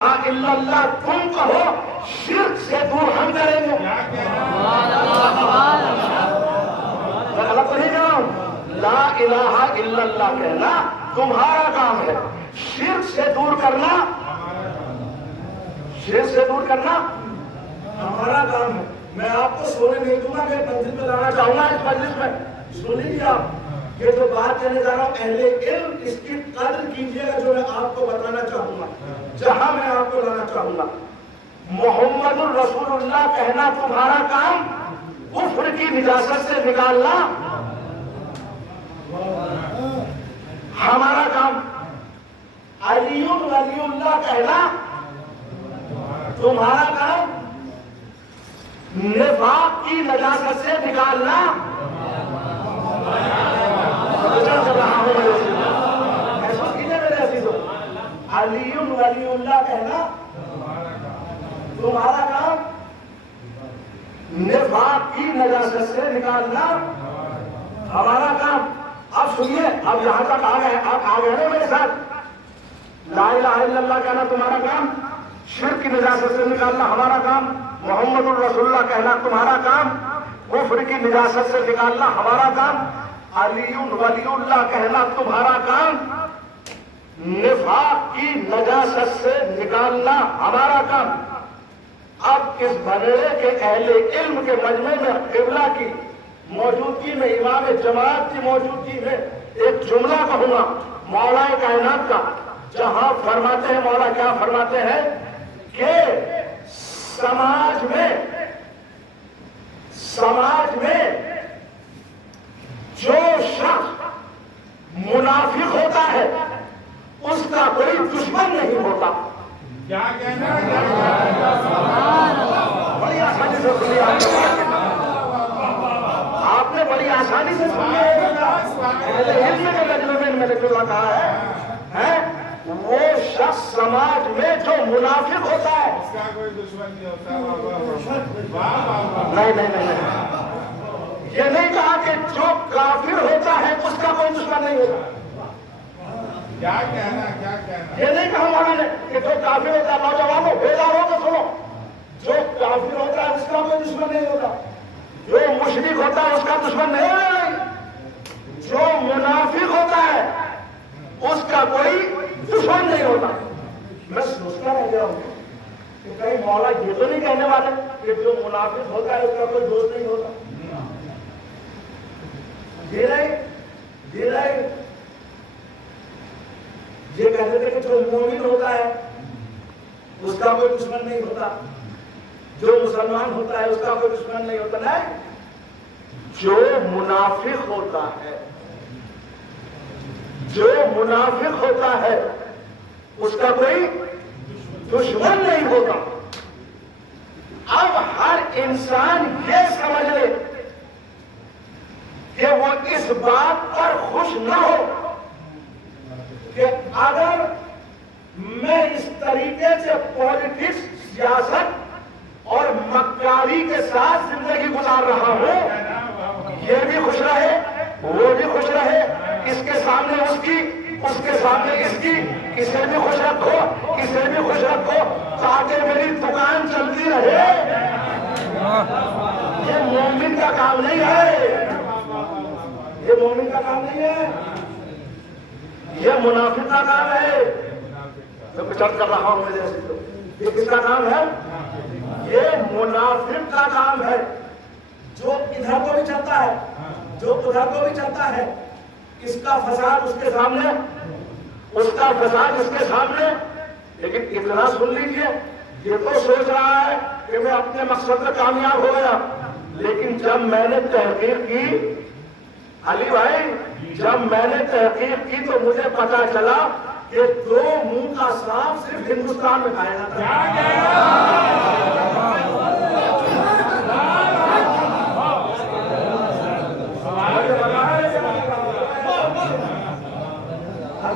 الا اللہ تم کہو، شرک سے دور ہم کریں گے۔ غلط نہیں کہا ہوں، لا الہ الا اللہ کہنا تمہارا کام ہے، شرک سے دور کرنا ہمارا کام ہے۔ میں آپ کو سونے نہیں دوں گا، میں منزل میں لانا چاہوں گا اس مجلس میں۔ سن لیجیے آپ، یہ جو بات کہنے جا رہا ہوں اہل علم، اس کی قدر کیجیے گا جو میں آپ کو بتانا چاہوں گا، جہاں میں آپ کو لانا چاہوں گا۔ محمد الرسول اللہ کہنا تمہارا کام، کفر کی نجاست سے نکالنا ہمارا کام۔ علی ولی اللہ کہنا تمہارا کام، نفاق کی نجاست سے نکالنا محسوس کیجیے میرے عزیزوں، علی ولی اللہ کہنا تمہارا کام، نفاق کی نجاست سے نکالنا ہمارا کام۔ اب سنیے، اب یہاں تک آ گئے، آپ آ گئے نا میرے ساتھ۔ لا الہ الا اللہ کہنا تمہارا کام، شرک کی نجاست سے نکالنا ہمارا کام، محمد الرسول اللہ کہنا تمہارا کام، کفر کی نجاست سے نکالنا ہمارا کام، علی ولی اللہ کہنا تمہارا کام، نفاق کی نجاست سے نکالنا ہمارا کام۔ اب اس بھنیڑے کے اہل علم کے مجمع میں قبلہ کی موجودگی میں، امام جماعت کی موجودگی میں ایک جملہ کہوں گا مولا کائنات کا، جہاں فرماتے ہیں، مولا کیا فرماتے ہیں کہ سماج میں جو شخص منافق ہوتا ہے اس کا کوئی دشمن نہیں ہوتا۔ کیا کہنا بڑی آسانی سے سنی آپ نے، بڑی آسانی سے سنی علم کے تجربے میں نے جو کہا ہے، وہ شخص سماج میں جو منافق ہوتا ہے اس کا کوئی دشمن نہیں ہوتا۔ نہیں، یہ نہیں کہا کہ جو کافر ہوتا ہے اس کا کوئی دشمن نہیں ہوتا۔ کیا کہنا یہ نہیں کہا مولا نے کہ جو کافر ہوتا ہے، نوجوانوں بیدار ہو تو سنو، جو کافر ہوتا ہے اس کا کوئی دشمن نہیں ہوتا، جو مشرک ہوتا ہے اس کا دشمن نہیں، جو منافق ہوتا ہے اس کا کوئی دشمن نہیں ہوتا۔ میں سوچتا رہ گیا ہوں کہ کہیں مولا یہ تو نہیں کہنے والے کہ جو منافق ہوتا ہے اس کا کوئی دوست نہیں ہوتا۔ یہ کہتے تھے کہ جو مومن ہوتا ہے اس کا کوئی دشمن نہیں ہوتا، جو مسلمان ہوتا ہے اس کا کوئی دشمن نہیں ہوتا۔ نہیں، جو منافق ہوتا ہے، جو منافق ہوتا ہے اس کا کوئی دشمن نہیں ہوتا۔ اب ہر انسان یہ سمجھ لے کہ وہ اس بات پر خوش نہ ہو کہ اگر میں اس طریقے سے پالیٹکس، سیاست اور مکاری کے ساتھ زندگی گزار رہا ہوں، یہ بھی خوش رہے، وہ بھی خوش رہے، اس کے سامنے اس کی، اس کے سامنے اس کی، اسے بھی خوش رکھو، اسے بھی خوش رکھو تاکہ میری دکان چلتی رہے۔ یہ مومن کا کام نہیں ہے، یہ مومن کا کام نہیں ہے، یہ منافق کا کام ہے۔ میں بچت کر رہا ہوں میرے عزیزوں، یہ کس کا کام ہے؟ یہ منافق کا کام ہے، جو ادھر کو بھی چلتا ہے، جو ادھر کو بھی چلتا ہے، اس کا فساد اس کے سامنے، اس کا فساد اس کے سامنے۔ لیکن اتنا سن لیجئے، یہ تو سوچ رہا ہے کہ میں اپنے مقصد میں کامیاب ہو گیا، لیکن جب میں نے تحقیق کی، علی بھائی، جب میں نے تحقیق کی تو مجھے پتا چلا کہ دو منہ کا سانپ صرف ہندوستان میں پایا جاتا ہے۔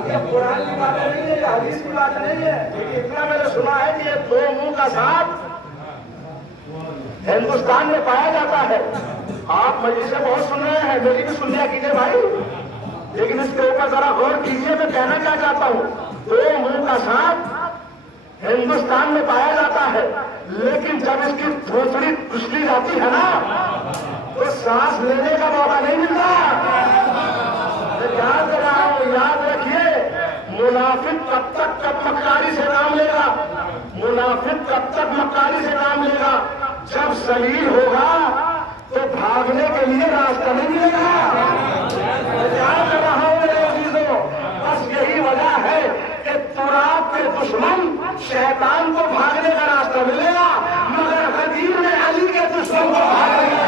یہ قرآن کی باتیں نہیں ہے، یہ حدیث کی بات نہیں ہے، لیکن اتنا میں نے سنا ہے کہ یہ دو منہ کا سانپ ہندوستان میں پایا جاتا ہے۔ آپ مجلسیں بہت سن رہے ہیں، میری بھی سن لیا کیجیے بھائی، لیکن اس کے اوپر ذرا غور کیجیے۔ میں کہنا کیا چاہتا ہوں، دو منہ کا سانپ ہندوستان میں پایا جاتا ہے، لیکن جب اس کی دھوسڑی کچلی جاتی ہے نا تو سانس لینے کا موقع نہیں ملتا۔ یاد کر رہا ہوں، یاد رکھیے، منافق کب تک مکاری سے نام لے گا، منافق کب تک مکاری سے نام لے گا، جب ذلیل ہوگا تو بھاگنے کے لیے راستہ نہیں ملے گا۔ یاد کر رہا ہوں میرے عزیزوں، بس یہی وجہ ہے کہ تراب کے دشمن شیطان کو بھاگنے کا راستہ ملے گا، مگر غدیر میں علی کے دشمن کو بھاگنے کا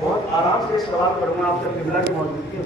بہت آرام سے سوال کروں گا آپ سے، قبلہ کی موجودگی